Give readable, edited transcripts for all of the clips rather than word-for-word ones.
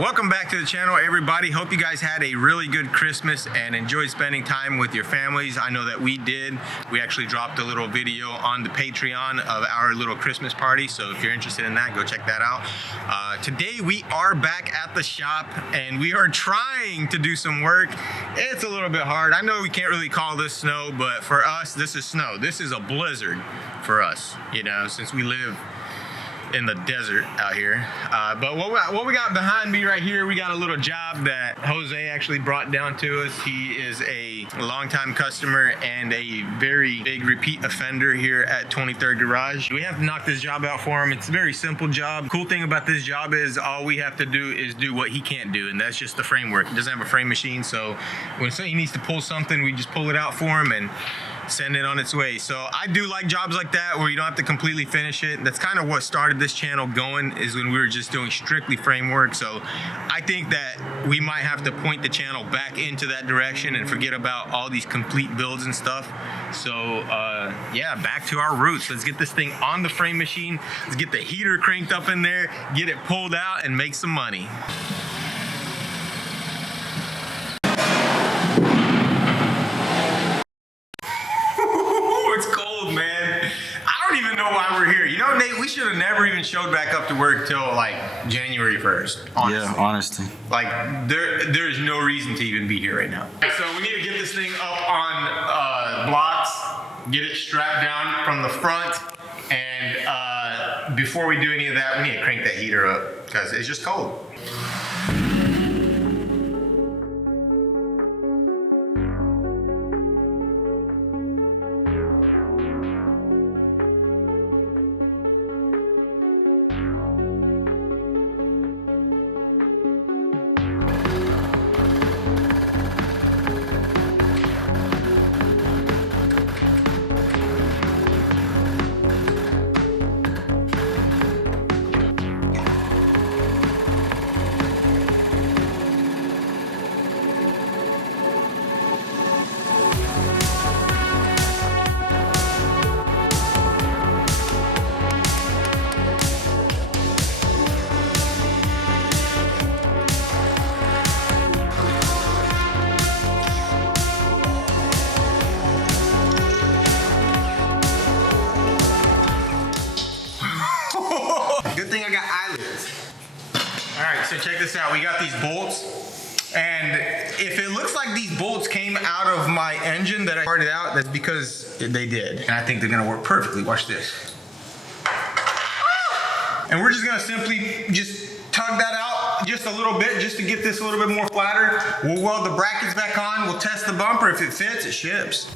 Welcome back to the channel, everybody. Hope you guys had a really good Christmas and enjoyed spending time with your families. I know that we did. We actually dropped a little video on the Patreon of our little Christmas party, so if you're interested in that, go check that out. Today we are back at the shop and we are trying to do some work. It's a little bit hard. I know we can't really call this snow, but for us, this is snow. This is a blizzard for us, you know, since we live in the desert out here. But what we got behind me right here, we got a little job that Jose actually brought down to us. He is a longtime customer and a very big repeat offender here at 23rd Garage. We have to knock this job out for him. It's a very simple job. Cool thing about this job is all we have to do is do what he can't do, and that's just the framework. He doesn't have a frame machine, so when he needs to pull something, we just pull it out for him and send it on its way. So I do like jobs like that where you don't have to completely finish it. That's kind of what started this channel going, is when we were just doing strictly framework. So I think that we might have to point the channel back into that direction and forget about all these complete builds and stuff. So yeah, back to our roots. Let's get this thing on the frame machine. Let's get the heater cranked up in there, get it pulled out, and make some money. Nate, we should have never even showed back up to work till like January 1st. Honestly. Yeah, honestly. Like there's no reason to even be here right now. So we need to get this thing up on blocks, get it strapped down from the front, and before we do any of that, we need to crank that heater up because it's just cold. Good thing I got eyelids. All right, so check this out. We got these bolts, and if it looks like these bolts came out of my engine that I started out, that's because they did. And I think they're gonna work perfectly. Watch this. And we're just gonna simply just tug that out just a little bit, just to get this a little bit more flatter. We'll weld the brackets back on. We'll test the bumper. If it fits, it ships.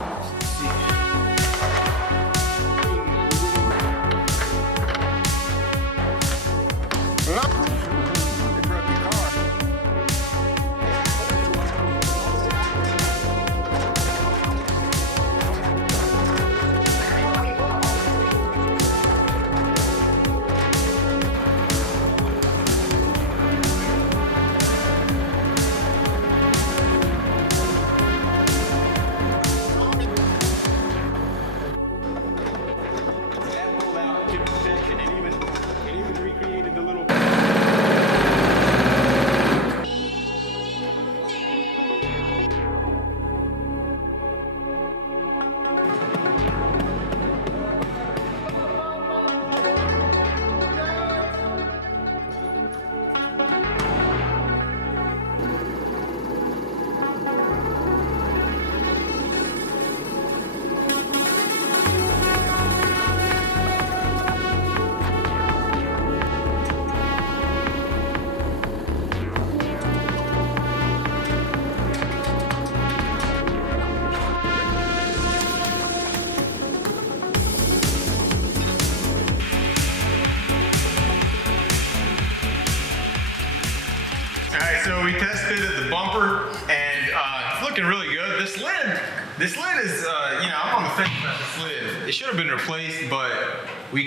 So we tested the bumper, and it's looking really good. This lid is, you know, I'm on the fence about this lid. It should have been replaced, but we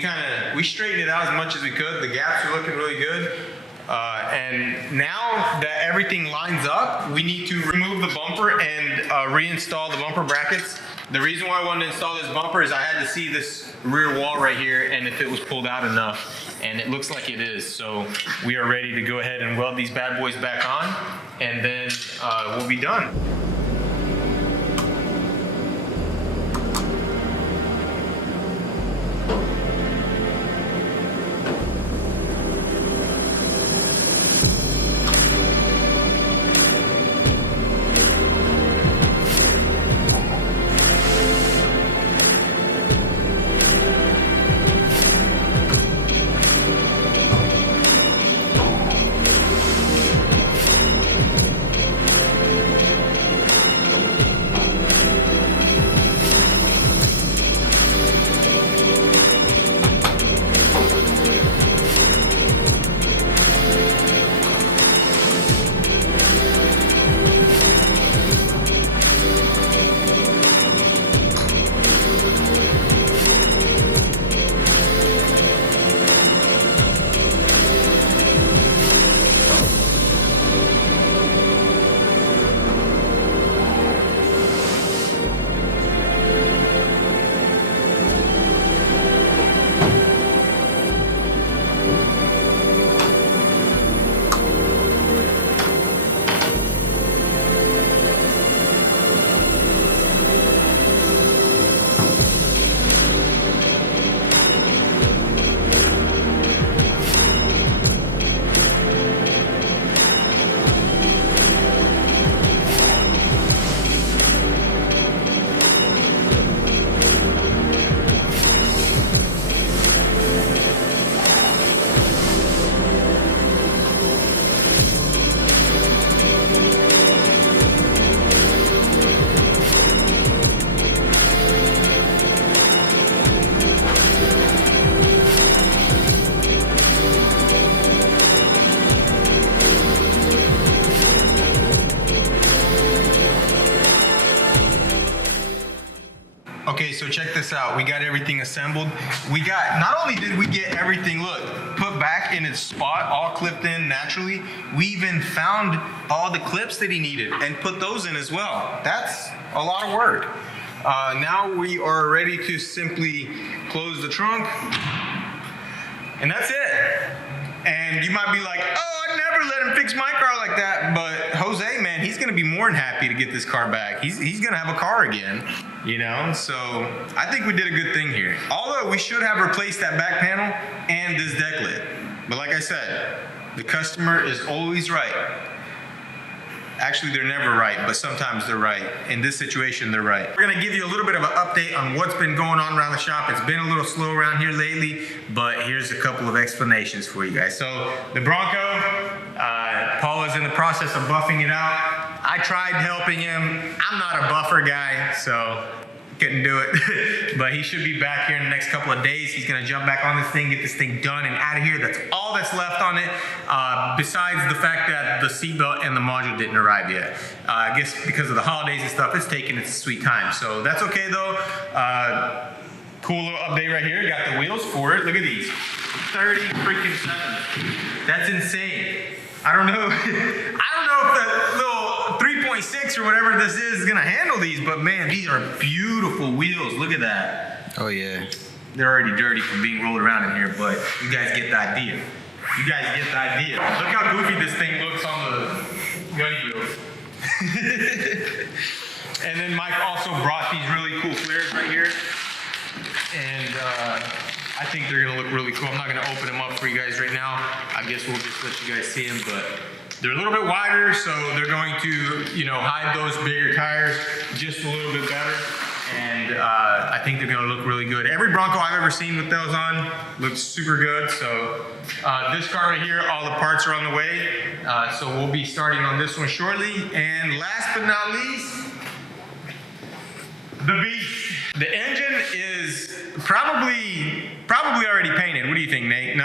straightened it out as much as we could. The gaps are looking really good. And now that everything lines up, we need to remove the bumper and reinstall the bumper brackets. The reason why I wanted to install this bumper is I had to see this rear wall right here and if it was pulled out enough. And it looks like it is. So we are ready to go ahead and weld these bad boys back on, and then we'll be done. Okay, so check this out. We got everything assembled. Not only did we get everything, look, put back in its spot, all clipped in naturally, we even found all the clips that he needed and put those in as well. That's a lot of work. Now we are ready to simply close the trunk, and that's it. And you might be like, oh, I'd never let him fix my car like that. But Jose, man, he's gonna be more than happy to get this car back. He's gonna have a car again, you know? So I think we did a good thing here. Although we should have replaced that back panel and this deck lid. But like I said, the customer is always right. Actually, they're never right, but sometimes they're right. In this situation, they're right. We're gonna give you a little bit of an update on what's been going on around the shop. It's been a little slow around here lately, but here's a couple of explanations for you guys. So the Bronco, Paul is in the process of buffing it out. I tried helping him. I'm not a buffer guy, so couldn't do it. But he should be back here in the next couple of days. He's gonna jump back on this thing, get this thing done and out of here. That's all that's left on it, besides the fact that the seatbelt and the module didn't arrive yet. I guess because of the holidays and stuff, it's taking its sweet time. So that's okay though. Cool little update right here. Got the wheels for it. Look at these, 30 freaking seconds. That's insane. I don't know if the little 3.6 or whatever this is gonna handle these, but man, these are beautiful wheels. Look at that. Oh yeah. They're already dirty from being rolled around in here, but you guys get the idea. You guys get the idea. Look how goofy this thing looks on the gunny wheels. And then Mike also brought these really cool flares right here. And I think they're gonna look really cool. I'm not gonna open them up for you guys right now. I guess we'll just let you guys see them, but they're a little bit wider, so they're going to, you know, hide those bigger tires just a little bit better. And I think they're gonna look really good. Every Bronco I've ever seen with those on looks super good. So this car right here, all the parts are on the way. So we'll be starting on this one shortly. And last but not least, the beast. The engine is probably already painted. What do you think, Nate? No?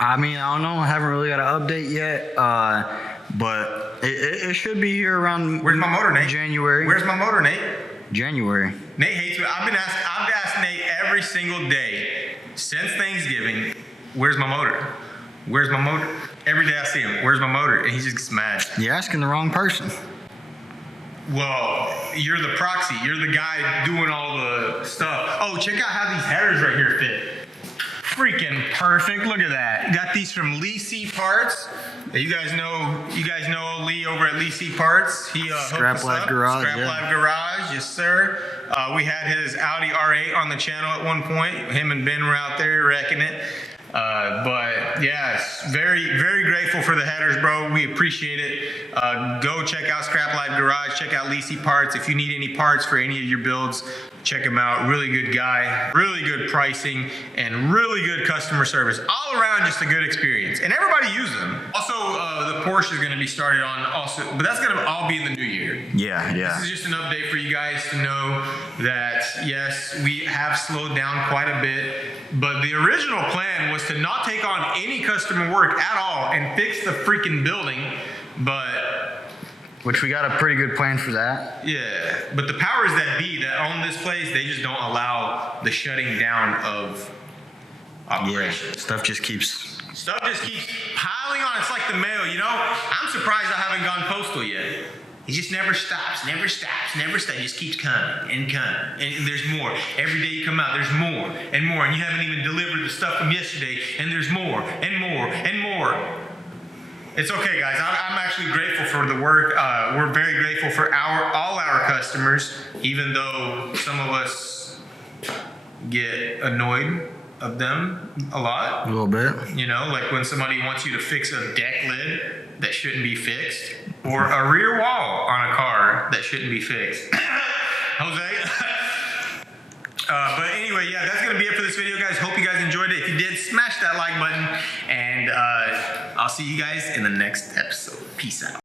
I mean, I don't know. I haven't really got an update yet, but it should be here around. Where's my motor, Nate? January. Where's my motor, Nate? January. Nate hates me. I've asked Nate every single day since Thanksgiving, where's my motor? Where's my motor? Every day I see him, where's my motor? And he just gets mad. You're asking the wrong person. Well, you're the proxy. You're the guy doing all the stuff. Oh, check out how these headers right here fit. Freaking perfect. Look at that. Got these from Lee C Parts. You guys know Lee over at Lee C Parts. He hooked Scrap us Life up. Garage, Scrap yeah. Life Garage, yes sir. We had his Audi R8 on the channel at one point. Him and Ben were out there wrecking it. But yeah, very, very grateful for the headers, bro. We appreciate it. Go check out Scrap Life Garage. Check out Lee C Parts. If you need any parts for any of your builds, check him out. Really good guy, really good pricing, and really good customer service. All around, just a good experience. And everybody uses them. Also, the Porsche is going to be started on also, but that's going to all be in the new year. Yeah. This is just an update for you guys to know that, yes, we have slowed down quite a bit, but the original plan was to not take on any customer work at all and fix the freaking building, but Which we got a pretty good plan for that. yeah, but the powers that be that own this place, they just don't allow the shutting down of operation. Stuff just keeps. Stuff just keeps piling on. It's like the mail, you know? I'm surprised I haven't gone postal yet. It just never stops. It just keeps coming and coming. And there's more. Every day you come out, there's more and more. And you haven't even delivered the stuff from yesterday, and there's more and more and more. It's okay, guys. I'm actually grateful for the work. We're very grateful for all our customers, even though some of us get annoyed of them a lot. A little bit. You know, like when somebody wants you to fix a deck lid that shouldn't be fixed, or a rear wall on a car that shouldn't be fixed. Jose? But anyway, yeah, that's going to be it for this video, guys. Hope you guys enjoyed it. If you did, smash that like button, and I'll see you guys in the next episode. Peace out.